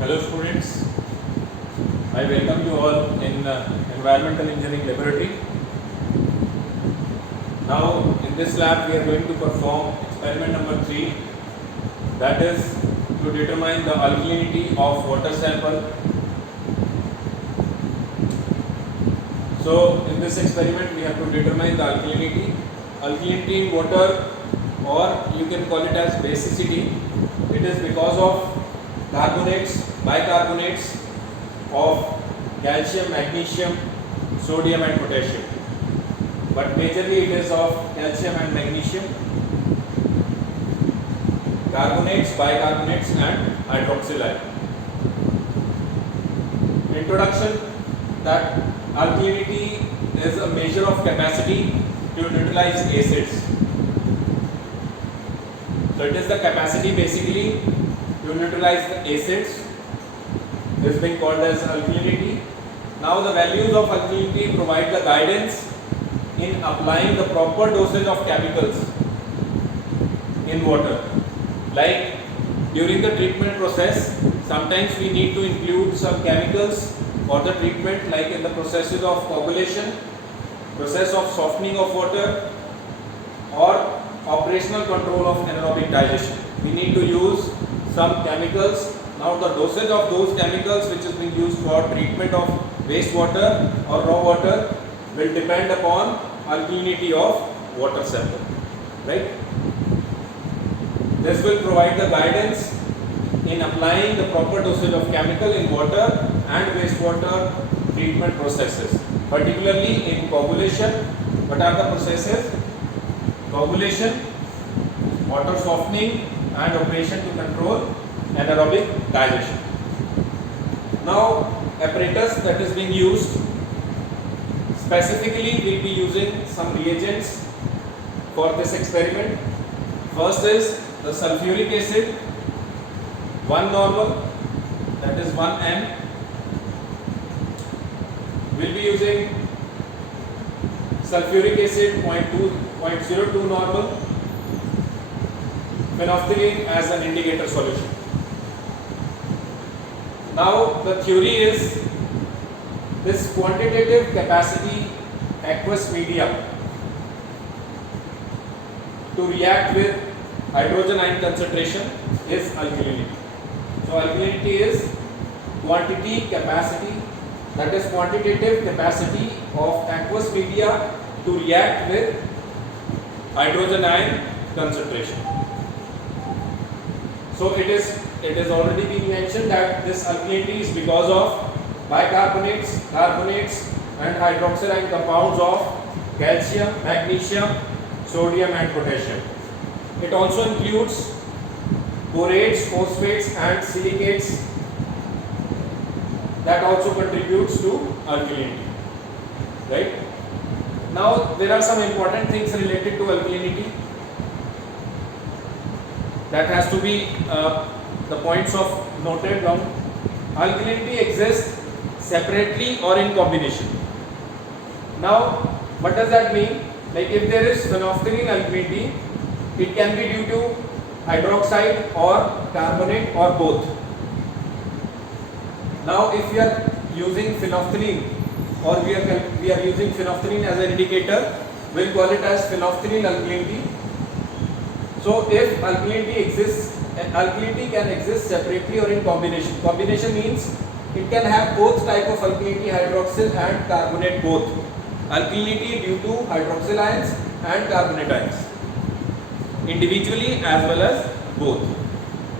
Hello students, I welcome you all in Environmental Engineering Laboratory. Now in this lab we are going to perform experiment number 3, that is to determine the alkalinity of water sample. So in this experiment we have to determine the alkalinity in water, or you can call it as basicity. It is because of carbonates, bicarbonates of calcium, magnesium, sodium and potassium, but majorly it is of calcium and magnesium, carbonates, bicarbonates and hydroxyl ion. Introduction: that alkalinity is a measure of capacity to neutralize acids. So it is the capacity basically to neutralize the acids, is being called as alkalinity. Now the values of alkalinity provide the guidance in applying the proper dosage of chemicals in water. Like during the treatment process, sometimes we need to include some chemicals for the treatment, like in the processes of coagulation, process of softening of water, or operational control of anaerobic digestion. We need to use some chemicals. Now the dosage of those chemicals which is being used for treatment of wastewater or raw water will depend upon alkalinity of water sample, right? This will provide the guidance in applying the proper dosage of chemical in water and wastewater treatment processes, particularly in coagulation. What are the processes? Coagulation, water softening and operation to control anaerobic digestion. Now apparatus that is being used, specifically we will be using some reagents for this experiment. First is the sulfuric acid, 1 normal, that is 1 m. We will be using sulfuric acid 0.02 normal, phenolphthalein as an indicator solution. Now the theory is this quantitative capacity aqueous media to react with hydrogen ion concentration is alkalinity. So alkalinity is quantity capacity, that is quantitative capacity of aqueous media to react with hydrogen ion concentration. So it is already been mentioned that this alkalinity is because of bicarbonates, carbonates and hydroxyl ion compounds of calcium, magnesium, sodium and potassium. It also includes borates, phosphates and silicates that also contributes to alkalinity, right? Now there are some important things related to alkalinity that has to be the points of noted down. Alkalinity exists separately or in combination. Now what does that mean? Like if there is phenolphthalein alkalinity, it can be due to hydroxide or carbonate or both. Now if we are using phenolphthalein, or we are using phenolphthalein as an indicator, we will call it as phenolphthalein alkalinity. So if alkalinity exists, alkalinity can exist separately or in combination. Combination means it can have both type of alkalinity, hydroxyl and carbonate both. Alkalinity due to hydroxyl ions and carbonate ions, individually as well as both.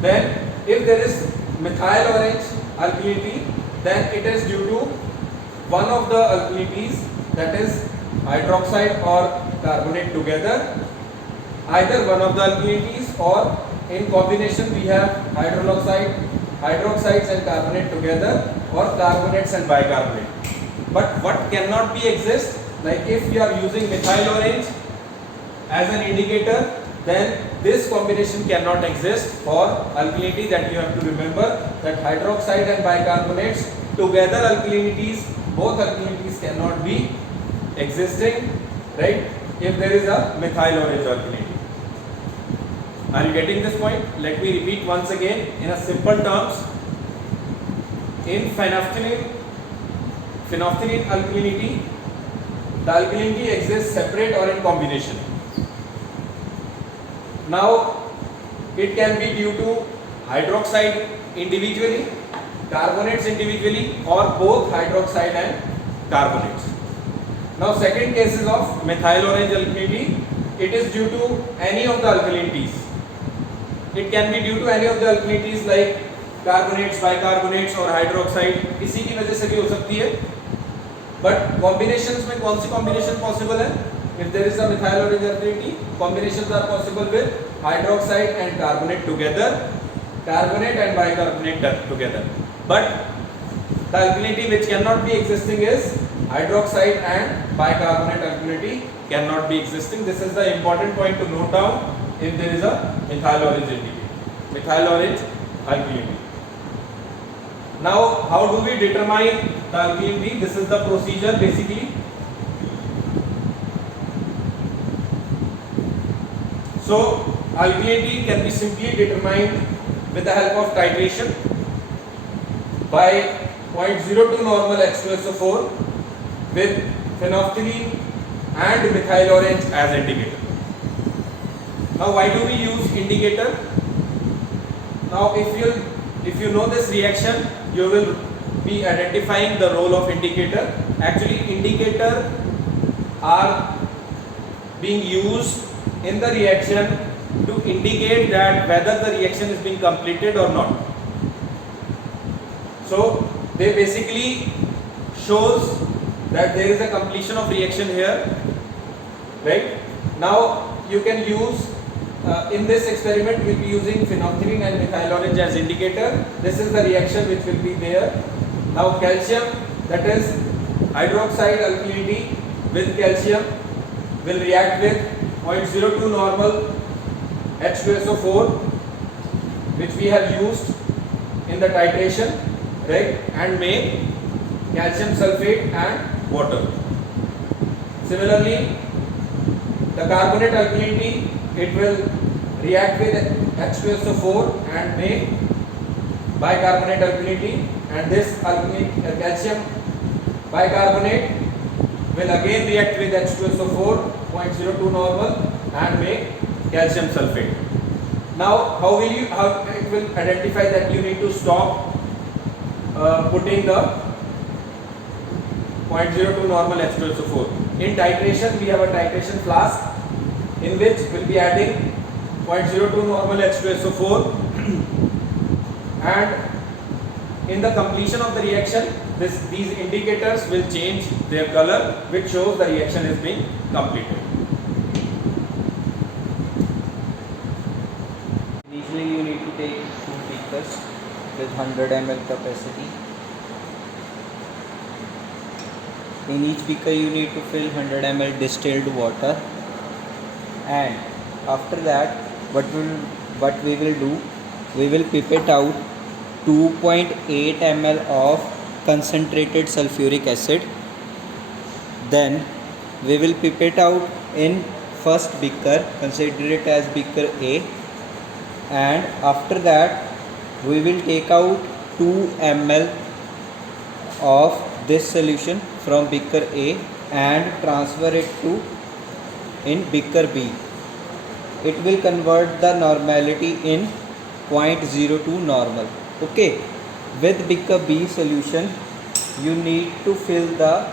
Then if there is methyl orange alkalinity, then it is due to one of the alkalinities, that is hydroxide or carbonate together, either one of the alkalinities, or in combination we have hydroxides and carbonate together, or carbonates and bicarbonate. But what cannot be exist, like if you are using methyl orange as an indicator, then this combination cannot exist for alkalinity. That you have to remember, that hydroxide and bicarbonates together alkalinities, both alkalinities cannot be existing, right, if there is a methyl orange alkalinity. Are you getting this point? Let me repeat once again in a simple terms. In phenolphthalein alkalinity, the alkalinity exists separate or in combination. Now it can be due to hydroxide individually, carbonates individually, or both hydroxide and carbonates. Now second case is of methyl orange alkalinity. It is due to any of the alkalinities. It can be due to any of the alkalinities like carbonates, bicarbonates और hydroxide, इसी की वजह से भी हो सकती है. But combinations में कौन सी combination possible है? If there is a methyl orange alkalinity, combinations are possible with hydroxide and carbonate together, carbonate and bicarbonate together. But the alkalinity which cannot be existing is hydroxide and bicarbonate alkalinity cannot be existing. This is the important point to note down if there is a methyl orange alkalinity. Now how do we determine the alkalinity? This is the procedure basically. So alkalinity can be simply determined with the help of titration by 0.02 normal H2SO4 with phenolphthalein and methyl orange as indicator. Now why do we use indicator? Now if you know this reaction, you will be identifying the role of indicator. Actually indicator are being used in the reaction to indicate that whether the reaction is being completed or not. So they basically shows that there is a completion of reaction here, right? Now you can use in this experiment we will be using phenolphthalein and methyl orange as indicator. This is the reaction which will be there. Now calcium, that is hydroxide alkalinity with calcium, will react with 0.02 normal H2SO4 which we have used in the titration, right, and make calcium sulfate and water. Similarly, the carbonate alkalinity, it will react with H2SO4 and make bicarbonate alkalinity, and this calcium bicarbonate will again react with H2SO4 0.02 normal and make calcium sulfate. Now how it will identify that you need to stop putting the 0.02 normal H2SO4. In titration we have a titration flask in which we'll be adding 0.02 normal H2SO4 and in the completion of the reaction these indicators will change their color, which shows the reaction is being completed. Initially you need to take 2 beakers with 100 ml capacity. In each beaker you need to fill 100 ml distilled water, and after that what we will do, we will pipette out 2.8 ml of concentrated sulfuric acid. Then we will pipette out in first beaker, consider it as beaker A, and after that we will take out 2 ml of this solution from beaker A and transfer it to in beaker B. It will convert the normality in 0.02 normal. Okay, with beaker B solution you need to fill the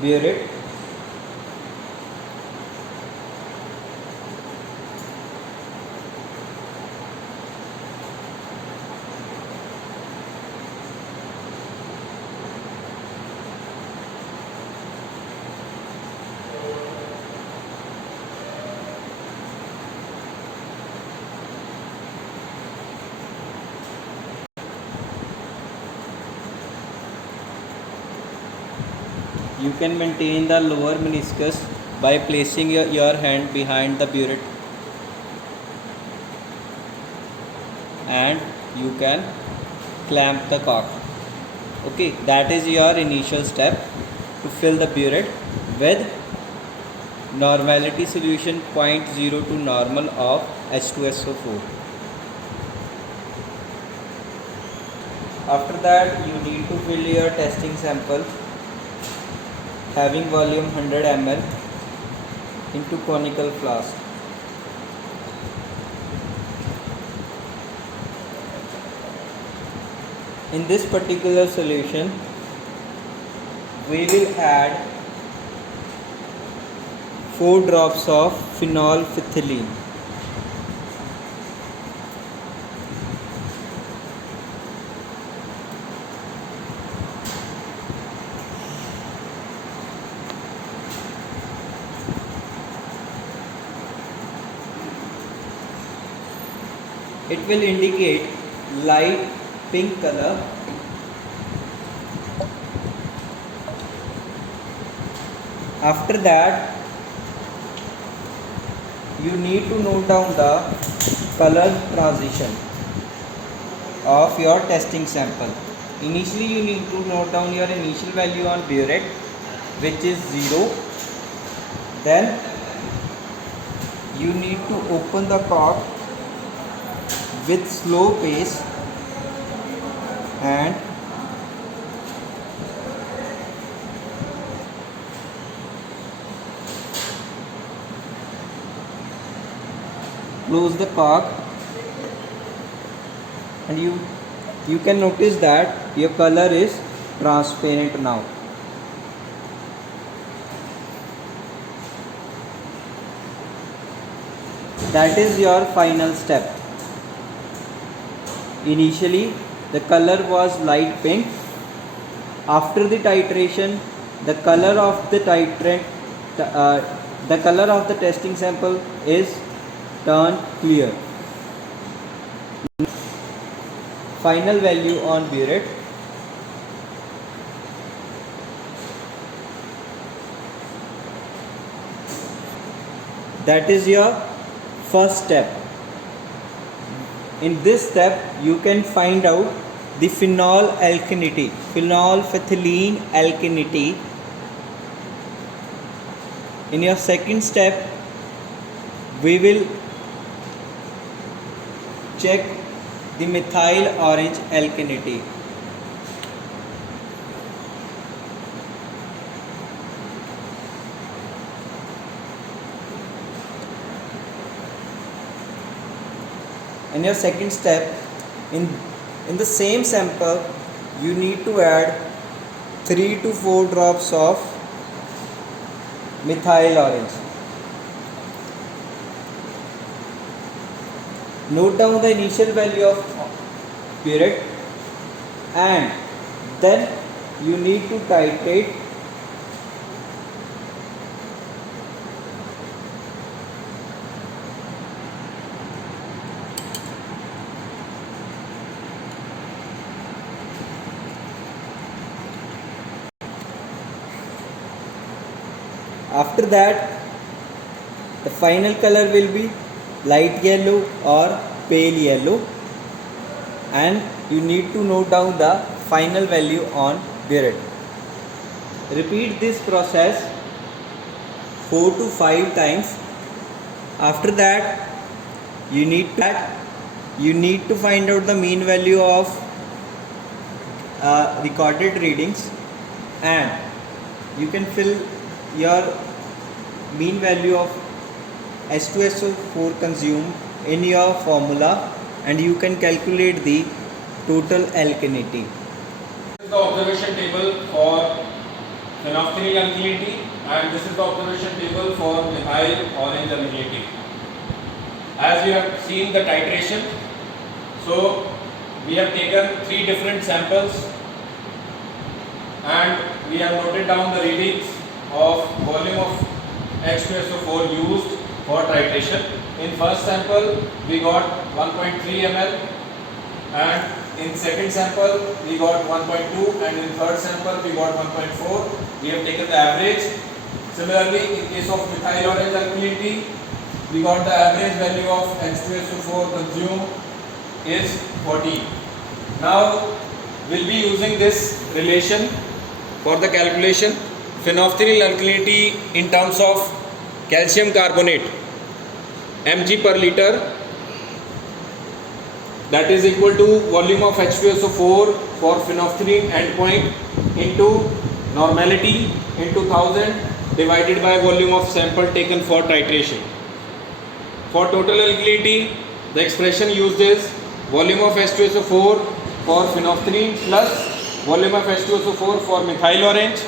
burette You can maintain the lower meniscus by placing your hand behind the burette, and you can clamp the cork. Okay, that is your initial step to fill the burette with normality solution 0.02 normal of H2SO4. After that, you need to fill your testing sample having volume 100 ml into conical flask. In this particular solution, we will add 4 drops of phenolphthalein. It will indicate light pink color. After that, you need to note down the color transition of your testing sample. Initially, you need to note down your initial value on burette, which is 0. Then you need to open the cork with slow pace and close the cork, and you can notice that your color is transparent now. That is your final step. Initially the color was light pink. After the titration, the color of the testing sample is turned clear. Final value on burette. That is your first step. In this step, you can find out the phenolphthalein alkalinity. In your second step, we will check the methyl orange alkalinity. In your second step, in the same sample, you need to add 3 to 4 drops of methyl orange. Note down the initial value of burette, and then you need to titrate After that, the final color will be light yellow or pale yellow, and you need to note down the final value on burette. Repeat this process 4 to 5 times. After that, you need to find out the mean value of recorded readings, and you can fill your mean value of H2SO4 consumed in your formula, and you can calculate the total alkalinity. This is the observation table for phenolphthalein alkalinity, and this is the observation table for methyl orange alkalinity. As you have seen the titration, so we have taken 3 different samples and we have noted down the readings of volume of H2SO4 used for titration. In first sample we got 1.3 ml, and in second sample we got 1.2, and in third sample we got 1.4. We have taken the average. Similarly, in case of methyl orange alkalinity, we got the average value of H2SO4 consumed is 14. Now we'll be using this relation for the calculation. Phenolphthalein alkalinity in terms of calcium carbonate mg per liter that is equal to volume of H2SO4 for phenolphthalein endpoint into normality into 1000 divided by volume of sample taken for titration. For total alkalinity, the expression used is volume of H2SO4 for phenolphthalein plus volume of H2SO4 for methyl orange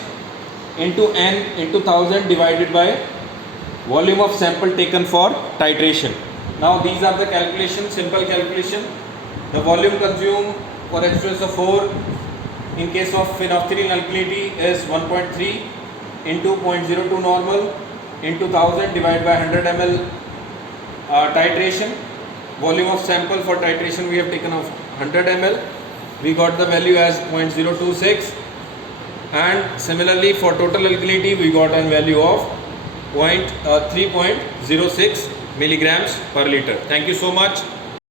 into N into 1000 divided by volume of sample taken for titration. Now these are the calculations, simple calculation. The volume consumed for H2SO4 in case of phenolphthalein alkalinity is 1.3 into 0.02 normal into 1000 divided by 100 ml titration. Volume of sample for titration we have taken of 100 ml. We got the value as 0.026, and similarly for total alkalinity we got a value of 3.06 milligrams per liter. Thank you so much.